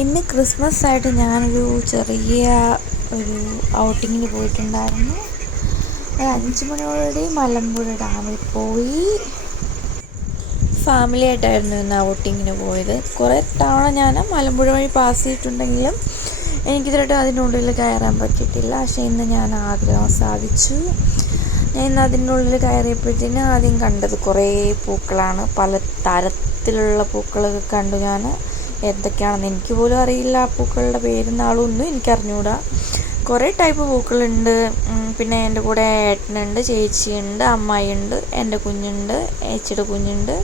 ഇന്ന് ക്രിസ്മസ് ആയിട്ട് ഞാനൊരു ചെറിയ ഒരു ഔട്ടിങ്ങിന് പോയിട്ടുണ്ടായിരുന്നു. ഒരു അഞ്ച് മണിയോടെ മലമ്പുഴ ഡാമിൽ പോയി. ഫാമിലി ആയിട്ടായിരുന്നു ഇന്ന് ഔട്ടിങ്ങിന് പോയത്. കുറേ തവണ ഞാൻ മലമ്പുഴ വഴി പാസ് ചെയ്തിട്ടുണ്ടെങ്കിലും എനിക്കിതുവരെയായിട്ടും അതിന്റെ ഉള്ളിൽ കയറാൻ പറ്റിയിട്ടില്ല. പക്ഷേ ഇന്ന് ഞാൻ ആഗ്രഹം സാധിച്ചു. ഞാൻ ഇന്ന് അതിന്റെ ഉള്ളിൽ കയറിയപ്പോഴത്തേന് ആദ്യം കണ്ടത് കുറേ പൂക്കളാണ്. പല തരത്തിലുള്ള പൂക്കളൊക്കെ കണ്ടു ഞാൻ. എന്തൊക്കെയാണെന്ന് എനിക്ക് പോലും അറിയില്ല. ആ പൂക്കളുടെ പേരും നാളും ഒന്നും എനിക്കറിഞ്ഞുകൂടാ കുറേ ടൈപ്പ് പൂക്കളുണ്ട്. പിന്നെ എന്റെ കൂടെ ഏട്ടനുണ്ട് ചേച്ചിയുണ്ട് അമ്മായിയുണ്ട് എന്റെ കുഞ്ഞുണ്ട് ഏച്ചിയുടെ കുഞ്ഞുണ്ട്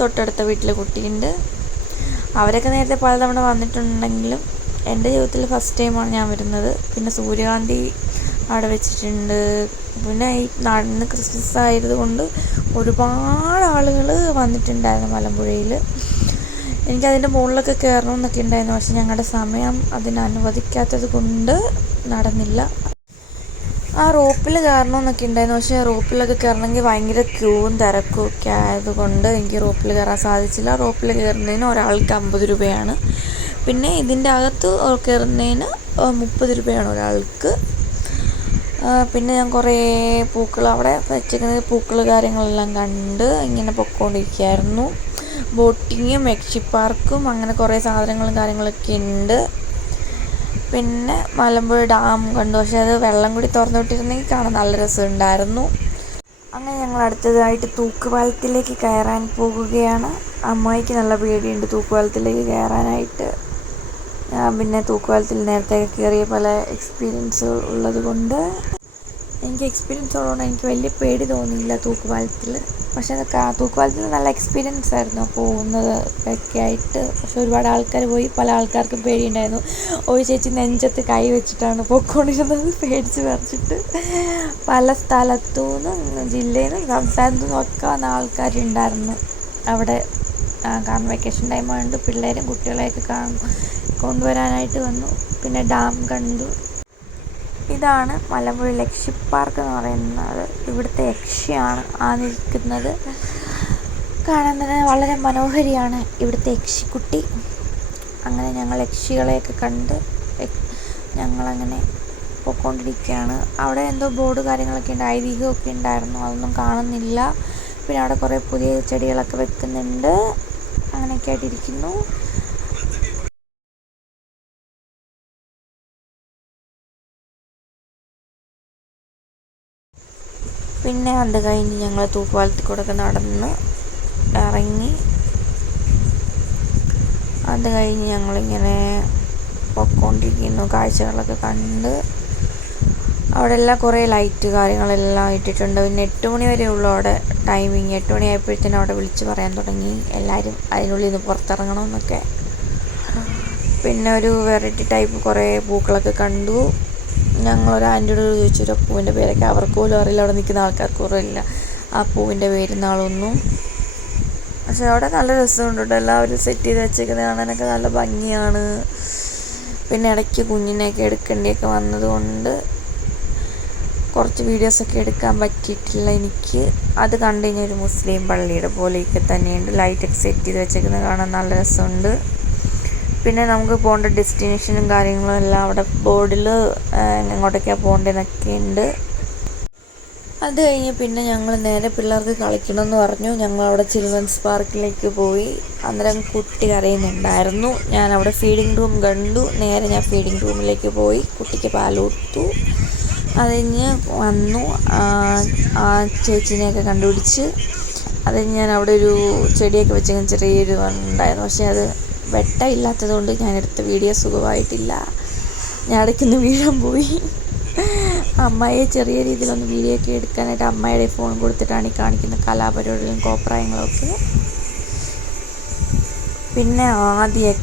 തൊട്ടടുത്ത വീട്ടിലെ കുട്ടിയുണ്ട്. അവരൊക്കെ നേരത്തെ പലതവണ വന്നിട്ടുണ്ടെങ്കിലും എന്റെ ജീവിതത്തിൽ ഫസ്റ്റ് ടൈമാണ് ഞാൻ വരുന്നത്. പിന്നെ സൂര്യകാന്തി അവിടെ വെച്ചിട്ടുണ്ട്. പിന്നെ ഈ നാടിന് ക്രിസ്മസ് ആയതുകൊണ്ട് ഒരുപാട് ആളുകൾ വന്നിട്ടുണ്ടായിരുന്നു മലമ്പുഴയിൽ എനിക്കതിന്റെ മുകളിലൊക്കെ കയറണമെന്നൊക്കെ ഉണ്ടായിരുന്നു. പക്ഷെ ഞങ്ങളുടെ സമയം അതിന് അനുവദിക്കാത്തത് കൊണ്ട് നടന്നില്ല. ആ റോപ്പിൽ കയറണമെന്നൊക്കെ ഉണ്ടായിരുന്നു. പക്ഷേ റോപ്പിലൊക്കെ കയറണമെങ്കിൽ ഭയങ്കര ക്യൂവും തിരക്കും ഒക്കെ ആയതുകൊണ്ട് എനിക്ക് റോപ്പിൽ കയറാൻ സാധിച്ചില്ല. റോപ്പിൽ കയറുന്നതിന് ഒരാൾക്ക് അമ്പത് രൂപയാണ്. പിന്നെ ഇതിന്റെ അകത്ത് കയറുന്നതിന് മുപ്പത് രൂപയാണ് ഒരാൾക്ക്. പിന്നെ ഞാൻ കുറേ പൂക്കൾ അവിടെ വെച്ചിരിക്കുന്ന പൂക്കൾ കാര്യങ്ങളെല്ലാം കണ്ട് ഇങ്ങനെ പൊയ്ക്കൊണ്ടിരിക്കുകയായിരുന്നു ബോട്ടിങ്ങും മെക്സി പാർക്കും അങ്ങനെ കുറേ സാധനങ്ങളും കാര്യങ്ങളൊക്കെ ഉണ്ട്. പിന്നെ മലമ്പുഴ ഡാം കണ്ടു. പക്ഷേ അത് വെള്ളം കൂടി തുറന്നു വിട്ടിരുന്നെങ്കിൽ കാണാൻ നല്ല രസമുണ്ടായിരുന്നു. അങ്ങനെ ഞങ്ങൾ അടുത്തതായിട്ട് തൂക്കുപാലത്തിലേക്ക് കയറാൻ പോകുകയാണ്. അമ്മായിക്ക് നല്ല പേടിയുണ്ട് തൂക്കുപാലത്തിലേക്ക് കയറാനായിട്ട്. ഞാൻ പിന്നെ തൂക്കുപാലത്തിൽ നേരത്തെ കയറിയ പല എക്സ്പീരിയൻസുകൾ ഉള്ളത് കൊണ്ട് എനിക്ക് എക്സ്പീരിയൻസ് ഉള്ളതുകൊണ്ട് എനിക്ക് വലിയ പേടി തോന്നിയില്ല തൂക്കുപാലത്തിൽ. പക്ഷേ തൂക്കുപാലത്തിൽ നല്ല എക്സ്പീരിയൻസ് ആയിരുന്നു. പോകുന്നത് ഒക്കെ ആയിട്ട്. പക്ഷെ ഒരുപാട് ആൾക്കാർ പോയി. പല ആൾക്കാർക്കും പേടിയുണ്ടായിരുന്നു. ഒരു ചേച്ചി നെഞ്ചത്ത് കൈ വെച്ചിട്ടാണ് പോയിക്കൊണ്ടിരുന്നത്. പേടിച്ച് പറിച്ചിട്ട് പല സ്ഥലത്തു നിന്നും ജില്ലയിൽ നിന്നും സംസ്ഥാനത്തു നിന്നൊക്കെ വന്ന ആൾക്കാരുണ്ടായിരുന്നു. അവിടെ കാരണം വെക്കേഷൻ ടൈം ആയതുകൊണ്ട് പിള്ളേരും കുട്ടികളെയൊക്കെ കാണും. കൊണ്ടുവരാനായിട്ട് വന്നു. പിന്നെ ഡാം കണ്ടു. ഇതാണ് മലമ്പുഴ ലക്ഷി പാർക്ക് എന്ന് പറയുന്നത്. ഇവിടുത്തെ യക്ഷിയാണ് ആ നിൽക്കുന്നത്. കാണാൻ തന്നെ വളരെ മനോഹരിയാണ് ഇവിടുത്തെ യക്ഷിക്കുട്ടി. അങ്ങനെ ഞങ്ങൾ യക്ഷികളെയൊക്കെ കണ്ട് ഞങ്ങളങ്ങനെ പോയിക്കൊണ്ടിരിക്കുകയാണ്. അവിടെ എന്തോ ബോർഡ് കാര്യങ്ങളൊക്കെ ഉണ്ട് ഐതിഹ്യമൊക്കെ ഉണ്ടായിരുന്നു. അതൊന്നും കാണുന്നില്ല. പിന്നെ അവിടെ കുറേ പുതിയ ചെടികളൊക്കെ വെക്കുന്നുണ്ട്. അങ്ങനെയൊക്കെ ആയിട്ടിരിക്കുന്നു. പിന്നെ അത് കഴിഞ്ഞ് ഞങ്ങൾ തൂക്കുപാലത്തിൽ കൂടെ നടന്ന് ഇറങ്ങി. അത് കഴിഞ്ഞ് ഞങ്ങളിങ്ങനെ പൊക്കോണ്ടിരിക്കുന്നു കാഴ്ചകളൊക്കെ കണ്ട് അവിടെ എല്ലാം കുറേ ലൈറ്റ് കാര്യങ്ങളെല്ലാം ഇട്ടിട്ടുണ്ട്. പിന്നെ എട്ട് മണി വരെ ഉള്ളു അവിടെ ടൈമിങ്. എട്ട് മണി ആയപ്പോഴത്തേനും അവിടെ വിളിച്ച് പറയാൻ തുടങ്ങി. എല്ലാവരും അതിനുള്ളിൽ നിന്ന് പുറത്തിറങ്ങണമെന്നൊക്കെ. പിന്നെ ഒരു വെറൈറ്റി ടൈപ്പ് കുറേ പൂക്കളൊക്കെ കണ്ടു. ഞങ്ങളൊരു ആന്റിയോട് ചോദിച്ചു ഒരു പൂവിന്റെ പേരൊക്കെ അവർക്ക് പോലും അറിയില്ല. അവിടെ നിൽക്കുന്ന ആൾക്കാർക്ക് കുറവില്ല ആ പൂവിന്റെ പേരും നാളൊന്നും. പക്ഷെ അവിടെ നല്ല രസമുണ്ട് എല്ലാവരും സെറ്റ് ചെയ്ത് വെച്ചേക്കുന്നത് കാണാനൊക്കെ നല്ല ഭംഗിയാണ്. പിന്നെ ഇടയ്ക്ക് കുഞ്ഞിനെയൊക്കെ എടുക്കേണ്ടിയൊക്കെ വന്നതുകൊണ്ട് കുറച്ച് വീഡിയോസൊക്കെ എടുക്കാൻ പറ്റിയിട്ടില്ല എനിക്ക്. അത് കണ്ടു കഴിഞ്ഞാൽ ഒരു മുസ്ലിം പള്ളിയുടെ പോലെയൊക്കെ തന്നെയുണ്ട്. ലൈറ്റൊക്കെ സെറ്റ് ചെയ്ത് വെച്ചേക്കുന്നത് കാണാൻ നല്ല രസമുണ്ട്. പിന്നെ നമുക്ക് പോകേണ്ട ഡെസ്റ്റിനേഷനും കാര്യങ്ങളും എല്ലാം അവിടെ ബോർഡിൽ എങ്ങോട്ടൊക്കെയാണ് പോകേണ്ടതെന്നൊക്കെ ഉണ്ട്. അത് കഴിഞ്ഞ് പിന്നെ ഞങ്ങൾ നേരെ പിള്ളേർക്ക് കളിക്കണമെന്ന് പറഞ്ഞു. ഞങ്ങൾ അവിടെ ചിൽഡ്രൻസ് പാർക്കിലേക്ക് പോയി. അന്നേരം കുട്ടി കരയുന്നുണ്ടായിരുന്നു. ഞാൻ അവിടെ ഫീഡിങ് റൂം കണ്ടു. നേരെ ഞാൻ ഫീഡിങ് റൂമിലേക്ക് പോയി. കുട്ടിക്ക് പാൽ കൊടുത്തു അത് കഴിഞ്ഞ് വന്നു. ആ ചേച്ചീനെയൊക്കെ കണ്ടുപിടിച്ച്. അത് ഞാൻ അവിടെ ഒരു ചെടിയൊക്കെ വെച്ചെങ്കിൽ ചെറിയൊരു ഉണ്ടായിരുന്നു. പക്ഷേ അത് വെട്ടം ഇല്ലാത്തത് കൊണ്ട് ഞാൻ എടുത്ത വീഡിയോ സുഖമായിട്ടില്ല. ഞാൻ ഇടയ്ക്കൊന്ന് വീഴാൻ പോയി. അമ്മയെ ചെറിയ രീതിയിലൊന്ന് വീഡിയോ ഒക്കെ എടുക്കാനായിട്ട് അമ്മയുടെ ഫോൺ കൊടുത്തിട്ടാണ് ഈ കാണിക്കുന്ന കലാപരിപാടികളും കോപ്രായങ്ങളൊക്കെ. പിന്നെ ആദ്യം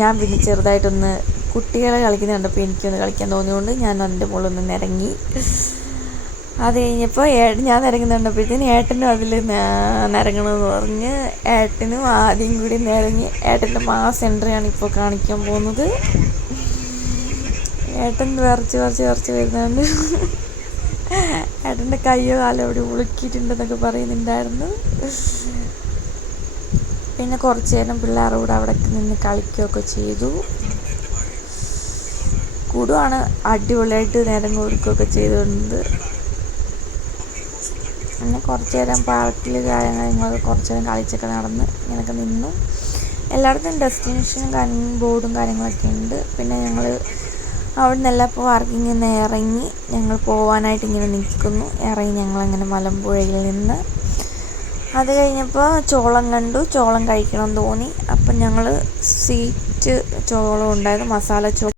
ഞാൻ പിന്നെ ചെറുതായിട്ടൊന്ന് കുട്ടികളെ കളിക്കുന്ന കണ്ടപ്പോൾ എനിക്കൊന്ന് കളിക്കാൻ തോന്നിയതുകൊണ്ട് ഞാൻ എന്റെ മുകളിൽ നിറങ്ങി അത് കഴിഞ്ഞപ്പോൾ ഞാൻ ഇറങ്ങുന്നുണ്ടപ്പോഴത്തേന് ഏട്ടനും അതിൽ നിരങ്ങണമെന്ന് പറഞ്ഞ് ഏട്ടനും ആദ്യം കൂടി നിരങ്ങി ഏട്ടന്റെ മാസ് എൻട്രിയാണ് ഇപ്പോൾ കാണിക്കാൻ പോകുന്നത്. ഏട്ടൻ വിറച്ച് വിറച്ച് വിറച്ച് വരുന്നുണ്ട് ഏട്ടന്റെ കയ്യോ കാലോ അവിടെ ഉളുക്കിയിട്ടുണ്ടെന്നൊക്കെ പറയുന്നുണ്ടായിരുന്നു. പിന്നെ കുറച്ച് നേരം പിള്ളേരുടെ കൂടെ അവിടെ നിന്ന് കളിക്കുകയൊക്കെ ചെയ്തു. കൂടുവാണ്. അടിപൊളിയായിട്ട് നേരം കൊടുക്കുകയൊക്കെ ചെയ്തുകൊണ്ട് പിന്നെ കുറച്ച് നേരം പാർക്കിൽ കാര്യങ്ങളൊക്കെ കുറച്ച് നേരം കളിച്ചൊക്കെ നടന്ന് ഇങ്ങനെയൊക്കെ നിന്നു. എല്ലായിടത്തും ഡെസ്റ്റിനേഷനും കാര്യങ്ങളും ബോർഡും കാര്യങ്ങളൊക്കെ ഉണ്ട്. പിന്നെ ഞങ്ങൾ അവിടെ നിന്നെല്ലാം പാർക്കിങ്ങിൽ നിന്ന് ഇറങ്ങി ഞങ്ങൾ പോകാനായിട്ട് ഇങ്ങനെ നിൽക്കുന്നു. ഇറങ്ങി ഞങ്ങളങ്ങനെ മലമ്പുഴയിൽ നിന്ന്. അത് കഴിഞ്ഞപ്പോൾ ചോളം കണ്ടു. ചോളം കഴിക്കണം തോന്നി. അപ്പം ഞങ്ങൾ സീറ്റ് ചോളം ഉണ്ടായിരുന്നു. മസാല ചോ